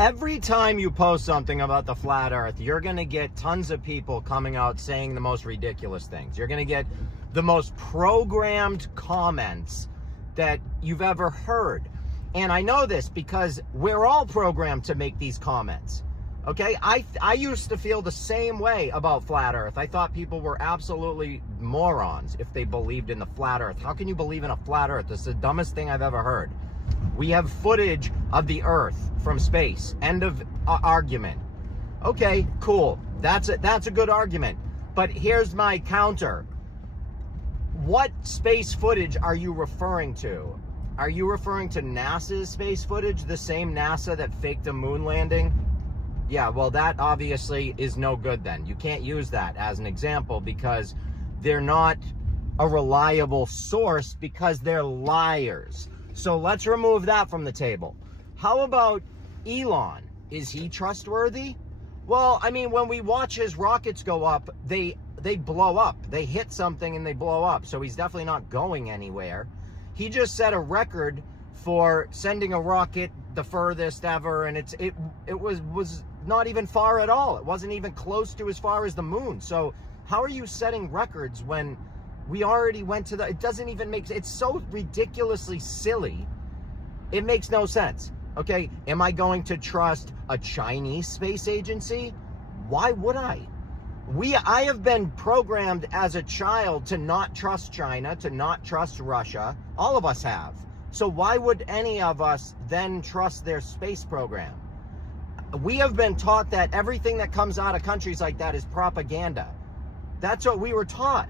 Every time you post something about the flat earth, you're going to get tons of people coming out saying the most ridiculous things. You're going to get the most programmed comments that you've ever heard. And I know this because we're all programmed to make these comments. Okay, I used to feel the same way about flat earth. I thought people were absolutely morons if they believed in the flat earth. How can you believe in a flat earth? This is the dumbest thing I've ever heard. We have footage of the earth from space. End of argument. Okay, cool. That's a good argument. But here's my counter. What space footage are you referring to? Are you referring to NASA's space footage? The same NASA that faked a moon landing? Yeah, well, that obviously is no good then. You can't use that as an example because they're not a reliable source because they're liars. So let's remove that from the table. How about Elon? Is he trustworthy? Well, I mean, when we watch his rockets go up, they blow up. They hit something and they blow up. So he's definitely not going anywhere. He just set a record for sending a rocket the furthest ever, and it was not even far at all. It wasn't even close to as far as the moon. So how are you setting records when we already went to the... It doesn't even make... It's so ridiculously silly. It makes no sense. Okay, am I going to trust a Chinese space agency? Why would I? I have been programmed as a child to not trust China, to not trust Russia. All of us have. So why would any of us then trust their space program? We have been taught that everything that comes out of countries like that is propaganda. That's what we were taught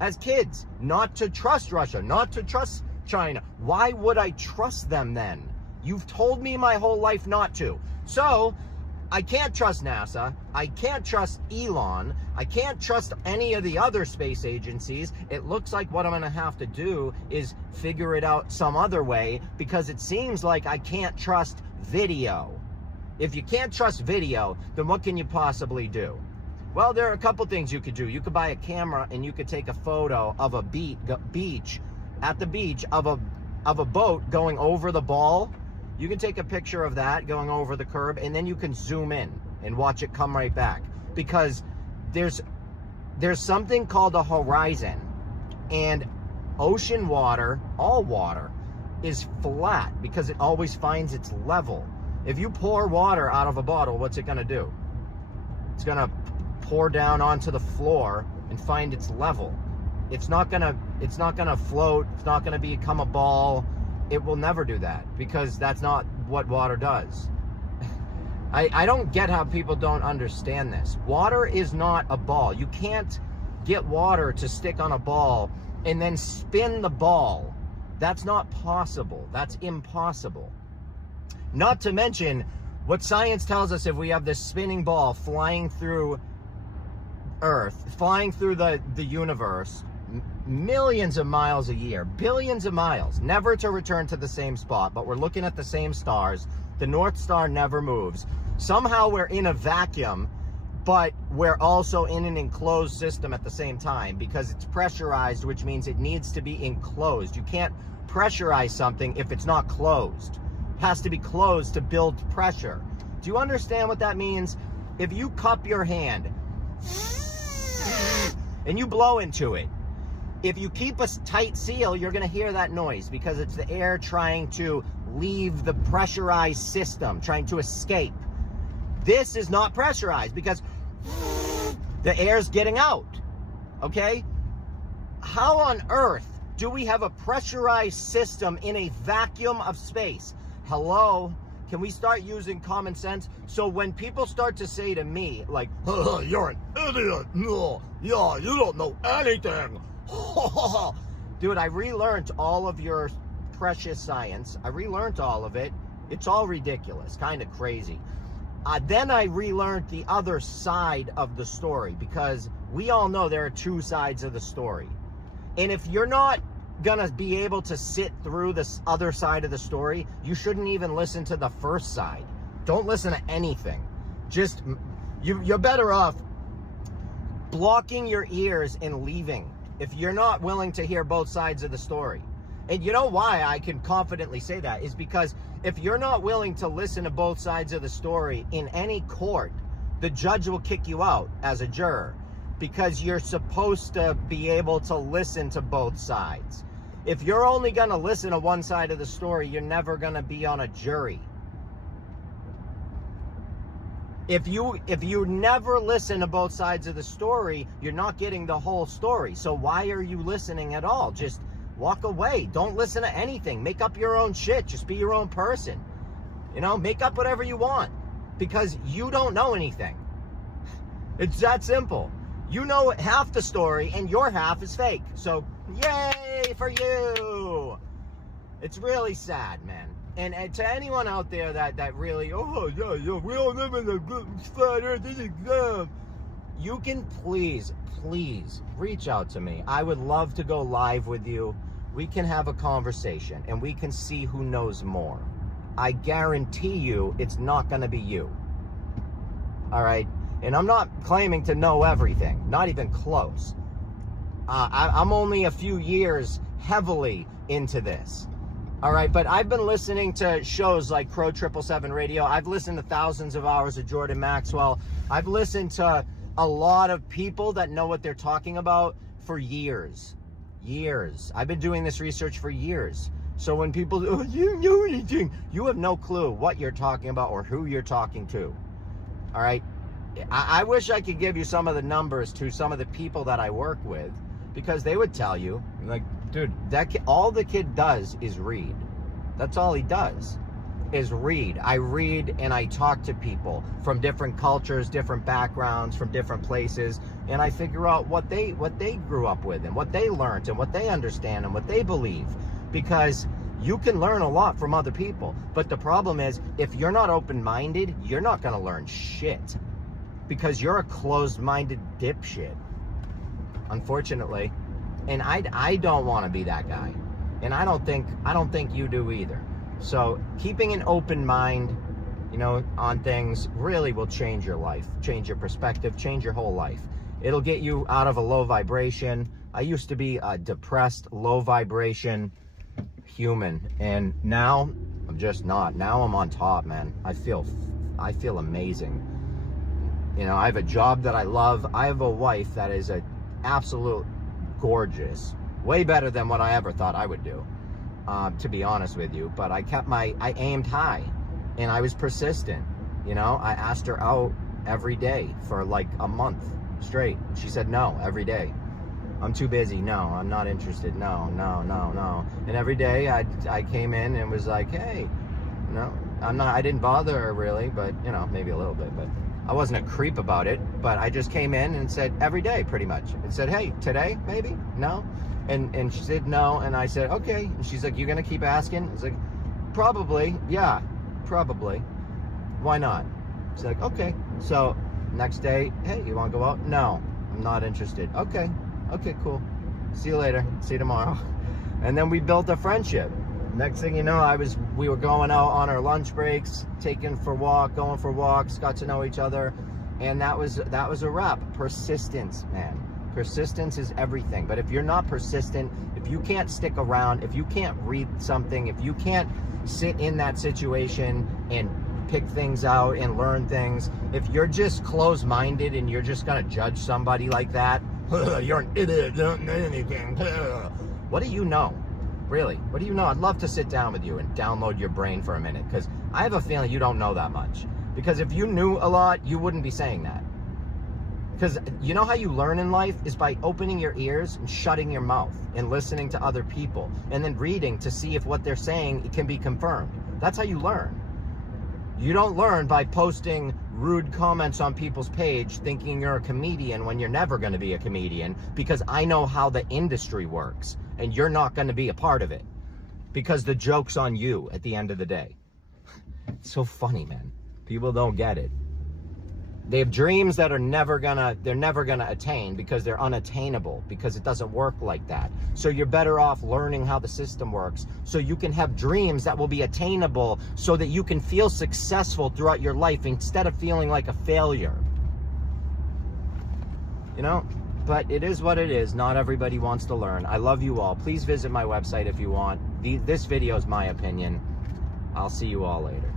as kids. Not to trust Russia, not to trust China. Why would I trust them then? You've told me my whole life not to. So I can't trust NASA. I can't trust Elon. I can't trust any of the other space agencies. It looks like what I'm going to have to do is figure it out some other way because it seems like I can't trust video. If you can't trust video, then what can you possibly do? Well, there are a couple things you could do. You could buy a camera and you could take a photo of a beach at the beach of a boat going over the ball. You can take a picture of that going over the curb, and then you can zoom in and watch it come right back. Because there's something called a horizon, and ocean water, all water, is flat because it always finds its level. If you pour water out of a bottle, what's it going to do? It's going to pour down onto the floor and find its level. It's not going to float. It's not going to become a ball. It will never do that because that's not what water does. I don't get how people don't understand this. Water is not a ball. You can't get water to stick on a ball and then spin the ball. That's not possible. That's impossible. Not to mention what science tells us, if we have this spinning ball flying through Earth, flying through the universe, millions of miles a year, billions of miles, never to return to the same spot, but we're looking at the same stars. The North Star never moves. Somehow we're in a vacuum, but we're also in an enclosed system at the same time because it's pressurized, which means it needs to be enclosed. You can't pressurize something if it's not closed. It has to be closed to build pressure. Do you understand what that means? If you cup your hand and you blow into it, if you keep a tight seal, you're going to hear that noise because it's the air trying to leave the pressurized system, trying to escape. This is not pressurized because the air's getting out, okay? How on earth do we have a pressurized system in a vacuum of space? Hello? Can we start using common sense? So when people start to say to me, like, you're an idiot, yeah, you don't know anything. Dude, I relearned all of your precious science. I relearned all of it. It's all ridiculous, kind of crazy. Then I relearned the other side of the story because we all know there are two sides of the story. And if you're not gonna be able to sit through this other side of the story, you shouldn't even listen to the first side. Don't listen to anything. Just, you're better off blocking your ears and leaving if you're not willing to hear both sides of the story. And you know why I can confidently say that is because if you're not willing to listen to both sides of the story in any court, the judge will kick you out as a juror, because you're supposed to be able to listen to both sides. If you're only going to listen to one side of the story, you're never going to be on a jury. If you never listen to both sides of the story, you're not getting the whole story. So why are you listening at all? Just walk away. Don't listen to anything. Make up your own shit. Just be your own person. You know, make up whatever you want, because you don't know anything. It's that simple. You know half the story and your half is fake. So yay for you. It's really sad, man. And to anyone out there that really, oh, yeah, we don't live in the flat earth, this is dumb. You can please reach out to me. I would love to go live with you. We can have a conversation and we can see who knows more. I guarantee you it's not going to be you. All right? And I'm not claiming to know everything, not even close. I'm only a few years heavily into this. All right, but I've been listening to shows like Crow 777 Radio. I've listened to thousands of hours of Jordan Maxwell. I've listened to a lot of people that know what they're talking about for years. I've been doing this research for years. So when people, oh, you know anything, you have no clue what you're talking about or who you're talking to. All right, I wish I could give you some of the numbers to some of the people that I work with, because they would tell you, like, dude, all the kid does is read. That's all he does, is read. I read and I talk to people from different cultures, different backgrounds, from different places, and I figure out what they grew up with and what they learned and what they understand and what they believe. Because you can learn a lot from other people, but the problem is, if you're not open-minded, you're not going to learn shit, because you're a closed-minded dipshit, unfortunately. And I don't want to be that guy, and I don't think you do either. So keeping an open mind, you know, on things really will change your life, change your perspective, change your whole life. It'll get you out of a low vibration. I used to be a depressed, low vibration human, and now I'm just not. Now I'm on top, man. I feel amazing. You know, I have a job that I love. I have a wife that is an absolute gorgeous, way better than what I ever thought I would do, to be honest with you. But I aimed high, and I was persistent. You know, I asked her out every day for like a month straight. She said no every day. I'm too busy. No, I'm not interested. No. And every day I came in and was like, hey, no, I didn't bother her really, but you know, maybe a little bit, but I wasn't a creep about it. But I just came in and said every day pretty much, and said, hey, today maybe? No. And she said no, and I said okay. And she's like, you gonna keep asking? I was like, probably, yeah, probably. Why not? She's like, okay. So next day, hey, you want to go out? No, I'm not interested. Okay, cool. See you later. See you tomorrow. And then we built a friendship. Next thing you know, we were going out on our lunch breaks, going for walks, got to know each other, and that was a wrap. Persistence, man. Persistence is everything. But if you're not persistent, if you can't stick around, if you can't read something, if you can't sit in that situation and pick things out and learn things, if you're just closed-minded and you're just gonna judge somebody like that, you're an idiot, don't know anything. What do you know? Really, what do you know? I'd love to sit down with you and download your brain for a minute, because I have a feeling you don't know that much. Because if you knew a lot, you wouldn't be saying that. Because you know how you learn in life is by opening your ears and shutting your mouth and listening to other people and then reading to see if what they're saying it can be confirmed. That's how you learn. You don't learn by posting rude comments on people's page thinking you're a comedian when you're never going to be a comedian, because I know how the industry works and you're not going to be a part of it, because the joke's on you at the end of the day. It's so funny, man. People don't get it. They have dreams that they're never gonna attain, because they're unattainable, because it doesn't work like that. So you're better off learning how the system works, so you can have dreams that will be attainable, so that you can feel successful throughout your life instead of feeling like a failure. You know, But it is what it is. Not everybody wants to learn. I love you all. Please visit my website if you want. This video is my opinion. I'll see you all later.